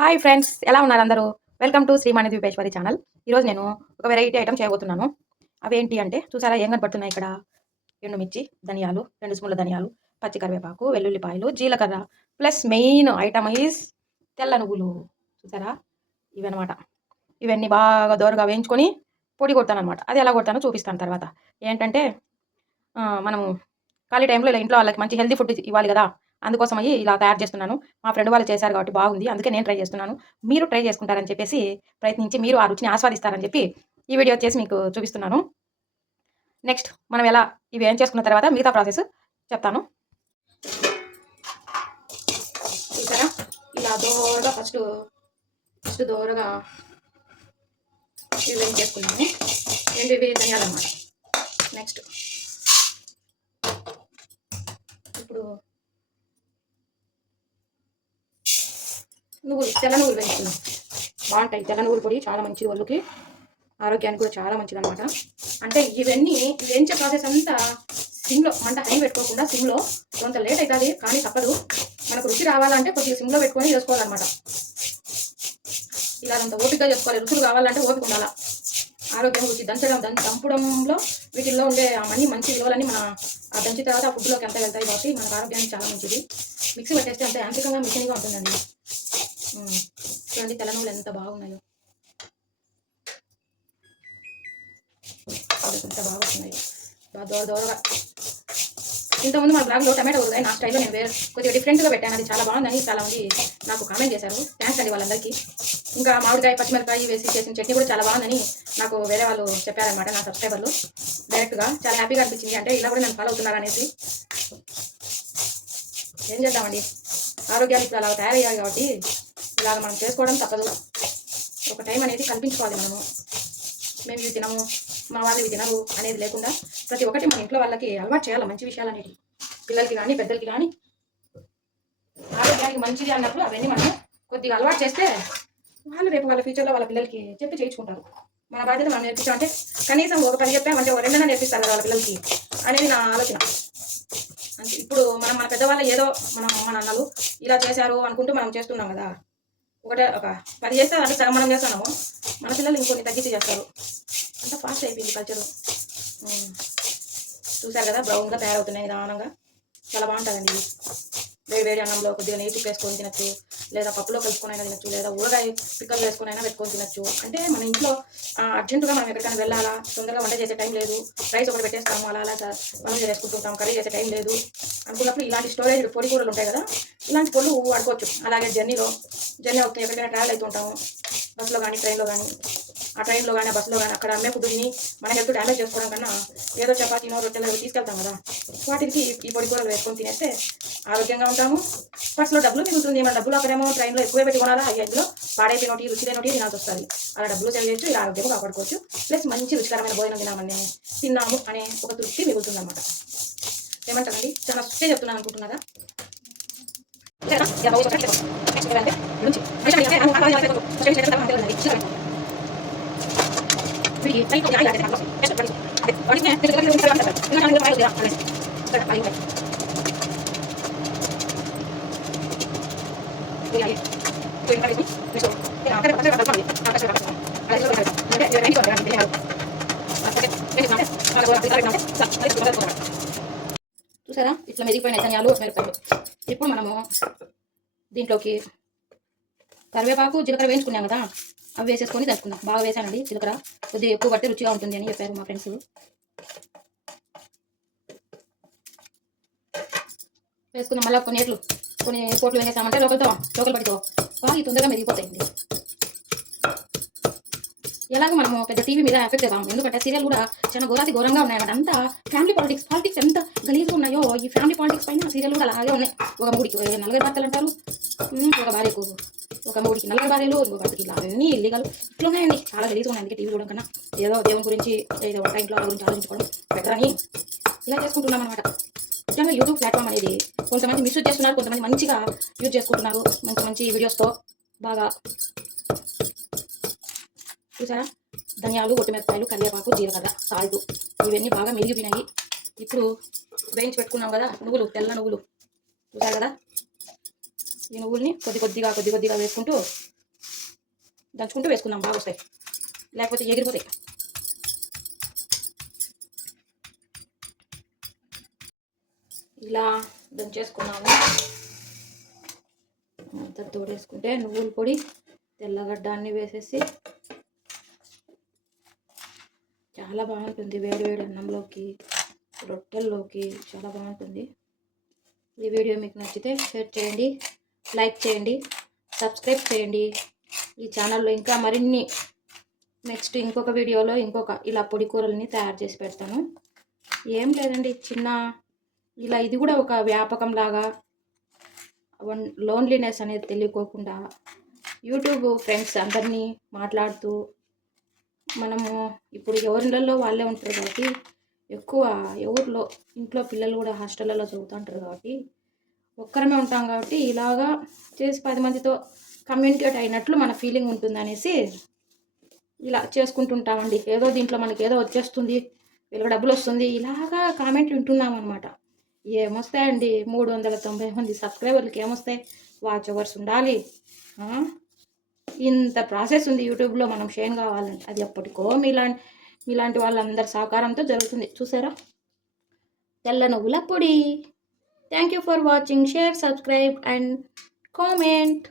Hi friends ఎలా ఉన్నారు అందరూ? Welcome to Shrimani Dvipeshwari channel ఈరోజు నేను ఒక వెరైటీ ఐటమ్ చేయబోతున్నాను. అవి ఏంటి అంటే చూసారా ఏం కనబడుతున్నాయి ఇక్కడ? ఎండుమిర్చి ధనియాలు రెండు స్పూన్ల ధనియాలు పచ్చి కరివేపాకు వెల్లుల్లిపాయలు జీలకర్ర. ప్లస్ మెయిన్ ఐటమ్ ఈజ్ తెల్ల నువ్వులు. చూసారా? ఇవన్నమాట. ఇవన్నీ బాగా దోరగా వేయించుకొని పొడి కొడతాను అనమాట అది ఎలా కొడతానో చూపిస్తాను తర్వాత. ఏంటంటే మనము ఖాళీ టైంలో ఇలా ఇంట్లో వాళ్ళకి మంచి హెల్తీ ఫుడ్ ఇవ్వాలి కదా. అందుకోసం అయ్యి ఇలా తయారు చేస్తున్నాను. మా ఫ్రెండ్ వాళ్ళు చేశారు కాబట్టి బాగుంది. అందుకే నేను ట్రై చేస్తున్నాను. మీరు ట్రై చేసుకుంటారని చెప్పేసి ప్రయత్నించి మీరు ఆ రుచిని ఆస్వాదిస్తారని చెప్పి ఈ వీడియో చేసి మీకు చూపిస్తున్నాను. నెక్స్ట్ మనం ఎలా ఇవి ఏం చేసుకున్న తర్వాత మిగతా ప్రాసెస్ చెప్తాను. చూసారా? ఇలా దోరగా ఫస్ట్ ఫస్ట్ దోరగా ఇవి ఏం చేసుకున్నాము. రెండు ఇవి ధనియాలన్నమాట. నెక్స్ట్ ఇప్పుడు నువ్వులు తెల్ల నువ్వులు వేసుకున్నాం. బాగుంటాయి. తెల్ల నువ్వుల పొడి చాలా మంచిది ఒళ్ళుకి. ఆరోగ్యానికి కూడా చాలా మంచిది అనమాట అంటే ఇవన్నీ వేయించే ప్రాసెస్ అంతా సిమ్లో మంట హై పెట్టుకోకుండా సిమ్లో. కొంత లేట్ అవుతుంది కానీ తప్పదు. మనకు రుచి రావాలంటే కొద్దిగా సిమ్లో పెట్టుకొని చేసుకోవాలన్నమాట ఇలా అంత ఓపికగా చేసుకోవాలి. రుచులు కావాలంటే ఓపిక ఉండాలా? ఆరోగ్యం రుచి దంచడం దం దంపడంలో వీటిల్లో ఉండే ఆ మనీ మంచి విలువలన్నీ మన ఆ దంచిన తర్వాత ఆ ఫుడ్లోకి ఎంత వెళ్తాయి కాబట్టి మనకు ఆరోగ్యానికి చాలా మంచిది. మిక్సీ పెట్టేస్తే అంత యాంత్రికంగా మిషన్గా ఉంటుందండి. చూడండి తెల్ల ఎంత బాగున్నాయో. ఎంత బాగా వస్తున్నాయో బాగా దూర దూరగా. ఇంతకుముందు మన బ్లాగ్లో టమాటో ఊరగాయ నా స్టైల్లో నేను వేరే కొద్దిగా డిఫరెంట్గా పెట్టాను. అది చాలా బాగుందని చాలా మంది నాకు కామెంట్ చేశారు. థ్యాంక్స్ అండి వాళ్ళందరికీ. ఇంకా మామిడికాయ పచ్చిమిరపకాయ వేసి చేసిన చట్నీ కూడా చాలా బాగుందని నాకు వేరే వాళ్ళు చెప్పారనమాట నా సబ్స్క్రైబర్లు డైరెక్ట్గా చాలా హ్యాపీగా అనిపించింది. అంటే ఇలా కూడా నన్ను ఫాలో అవుతున్నారు అనేసి. ఏం చేద్దామండి? ఆరోగ్యాలు ఇప్పుడు అలా తయారయ్యాయి కాబట్టి ఇలాగ మనం చేసుకోవడం తప్పదు. ఒక టైం అనేది కనిపించుకోవాలి మనము. మేము ఇవి తినము మా వాళ్ళు ఇవి తినరు అనేది లేకుండా ప్రతి ఒక్కటి మన ఇంట్లో వాళ్ళకి అలవాటు చేయాలి మంచి విషయాలు అనేవి పిల్లలకి కానీ పెద్దలకి కానీ ఆరోగ్యానికి మంచిది అన్నప్పుడు అవన్నీ మనం కొద్దిగా అలవాటు చేస్తే వాళ్ళు రేపు వాళ్ళ ఫ్యూచర్లో వాళ్ళ పిల్లలకి చెప్పి చేయించుకుంటారు. మన బాధ్యత మనం నేర్పించామంటే కనీసం ఒక పని చెప్పామంటే ఒక రెండైనా నేర్పిస్తారు వాళ్ళ పిల్లలకి అనేది నా ఆలోచన. అంటే ఇప్పుడు మనం మన పెద్దవాళ్ళు ఏదో మన మన అన్నలు ఇలా చేశారు అనుకుంటూ మనం చేస్తున్నాం కదా ఒకటే ఒక పది చేస్తే అంటే సగం మనం చేస్తున్నాము. మన పిల్లలు ఇంకొన్ని తగ్గించి చేస్తారు. అంత ఫాస్ట్ అయిపోయింది కల్చరు చూసారు కదా బ్రౌన్గా తయారవుతున్నాయి నిదానంగా. చాలా బాగుంటుందండి వేడి వేడి అన్నంలో కొద్దిగా నెయ్యి చుక్క వేసుకొని తినచ్చు. లేదా పప్పులో కలుపుకొని అయినా తినచ్చు. లేదా ఊరగాయ పిక్కలు వేసుకొని అయినా పెట్టుకొని తినచ్చు. అంటే మన ఇంట్లో అర్జెంటుగా మనం ఎక్కడికైనా వెళ్ళాలా తొందరగా వంట చేసే టైం లేదు. రైస్ ఒకటి పెట్టేస్తాము అలా అలా స- చేసుకుంటుంటాం కర్రీ చేసే టైం లేదు. అనుకున్నప్పుడు ఇలాంటి స్టోరేజ్ పొడి కూరలు ఉంటాయి కదా ఇలాంటి పొడులు వాడుకోవచ్చు. అలాగే జర్నీలో జర్నీ ఒకటి ఎక్కడికైనా ట్రావెల్ అవుతుంటాము. బస్సులో కానీ ట్రైన్లో కానీ ఆ ట్రైన్లో కానీ బస్సులో కానీ అక్కడ అమ్మే ఫుడ్ని మన హెల్త్ డ్యామేజ్ చేసుకోవడం కన్నా ఏదో చపాతీనో రొట్టెలు తీసుకెళ్తాం కదా వాటికి ఈ పొడి కూరలు వేసుకొని తినేస్తే ఆరోగ్యంగా ఉంటాము పర్సులో డబ్బులు మిగులుతుంది మన డబ్బులు అక్కడేమో ట్రైన్లో ఎక్కువే పెట్టి కొనాలా అవి అందులో పాడైపోయినోటి రుచిలేనోటి తినాల్సి వస్తుంది అలా డబ్బులు సేవ్ చేయొచ్చు ఇలా ఆరోగ్యం కాపాడుకోవచ్చు ప్లస్ మంచి రుచికరమైన భోజనం తినామని తిన్నాము అనే ఒక తృప్తి మిగులుతుంది అనమాట ఏమంటారండి చాలా సుస్తే చెప్తున్నాను అనుకుంటున్నారా సరేనా? చూసారా? ఇట్లా మెదిగిపోయిన ధనియాలు మిరపకాయలు ఇప్పుడు మనము దీంట్లోకి కరివేపాకు జీలకర్ర వేయించుకున్నాం కదా? అవి వేసేసుకొని దంచుకుందాం బాగా వేసానండి. జీలకర్ర కొద్దిగా ఎక్కువ పడితే రుచిగా ఉంటుంది అని చెప్పారు మా ఫ్రెండ్స్. వేసుకున్నాం మళ్ళీ కొన్ని ఎట్లు కొన్ని పోట్లు వేసేసామంటే లోకల్తో లోకల్ పడితో బాగా తొందరగా మెరిగిపోతాయండి ఎలాగో మనము పెద్ద టీవీ మీద ఎఫెక్ట్ కాము ఎందుకంటే సీరియల్ కూడా చాలా ఘోరాతి ఘోరంగా ఉన్నాయన్నమాట అంతా ఫ్యామిలీ పాలిటిక్స్ పాలిటిక్స్ ఎంత గలీజ్గా ఉన్నాయో ఈ ఫ్యామిలీ పాలిటిక్స్ పైన సీరియల్ కూడా అలాగే ఉన్నాయి. ఒక మూడికి నలుగురు భర్తలు అంటారు. ఒక భార్యకు ఒక మూడికి నలుగురు భార్యలు ఇంకో భర్తకి ఇలా అన్నీ ఇల్లీగల్ ఇట్లా ఉన్నాయండి. చాలా గలీజ్గా ఉన్నాయి అందుకే టీవీ చూడడం కన్నా ఏదో దేవుని గురించి ఏదో ఒక ఇంట్లో గురించి ఆలోచించుకోవడం బెటర్ అని ఇలా చేసుకుంటున్నాం అనమాట ముఖ్యంగా యూట్యూబ్ ప్లాట్ఫామ్ అనేది కొంతమంది మిస్యూజ్ చేస్తున్నారు కొంతమంది మంచిగా యూజ్ చేసుకుంటున్నారు. మంచి మంచి వీడియోస్తో బాగా చూసారా? ధనియాలు ఒట్టిమిరపకాయలు కరివేపాకు జీలకర్ర సాల్ట్ ఇవన్నీ బాగా మెరిగిపోయినాయి ఇప్పుడు వేయించి పెట్టుకున్నాం కదా నువ్వులు తెల్ల నువ్వులు. చూసారు కదా? ఈ నువ్వుల్ని కొద్ది కొద్దిగా కొద్ది కొద్దిగా వేసుకుంటూ దంచుకుంటూ వేసుకుందాం బాగా వస్తాయి. లేకపోతే ఎగిరిపోతాయి. ఇలా దంచేసుకున్నాము. అంతా తోడేసుకుంటే నువ్వుల పొడి తెల్లగడ్డ అన్ని వేసేసి చాలా బాగుంటుంది. వేడి వేడి అన్నంలోకి రొట్టెల్లోకి చాలా బాగుంటుంది. ఈ వీడియో మీకు నచ్చితే షేర్ చేయండి. లైక్ చేయండి సబ్స్క్రైబ్ చేయండి. ఈ ఛానల్లో ఇంకా మరిన్ని నెక్స్ట్ ఇంకొక వీడియోలో ఇంకొక ఇలా పొడి కూరల్ని తయారు చేసి పెడతాను. ఏం లేదండి చిన్న ఇలా ఇది కూడా ఒక వ్యాపకం లాగా వన్ లోన్లీనెస్ అనేది తెలియకోకుండా యూట్యూబ్ ఫ్రెండ్స్ అందరినీ మాట్లాడుతూ మనము ఇప్పుడు ఎవరిలో వాళ్ళే ఉంటారు కాబట్టి ఎక్కువ ఎవరిలో ఇంట్లో పిల్లలు కూడా హాస్టళ్ళలో చదువుతుంటారు కాబట్టి ఒక్కరమే ఉంటాం కాబట్టి ఇలాగా చేసి పది మందితో కమ్యూనికేట్ అయినట్లు మన ఫీలింగ్ ఉంటుందనేసి ఇలా చేసుకుంటుంటామండి. ఏదో దీంట్లో మనకి ఏదో వచ్చేస్తుంది వీళ్ళకి డబ్బులు వస్తుంది ఇలాగా కామెంట్లు వింటున్నాం అనమాట ఏమొస్తాయండి? మూడు వందల తొంభై మంది సబ్స్క్రైబర్లకి ఏమొస్తాయి? వాచ్ అవర్స్ ఉండాలి. ఇంత ప్రాసెస్ ఉంది యూట్యూబ్లో మనం షేన్ కావాలంటే. అది ఎప్పటికో మీలాంటి మీలాంటి వాళ్ళందరి సహకారంతో జరుగుతుంది. చూసారా? తెల్ల నువ్వుల పొడి. Thank you for watching. Share, subscribe and comment.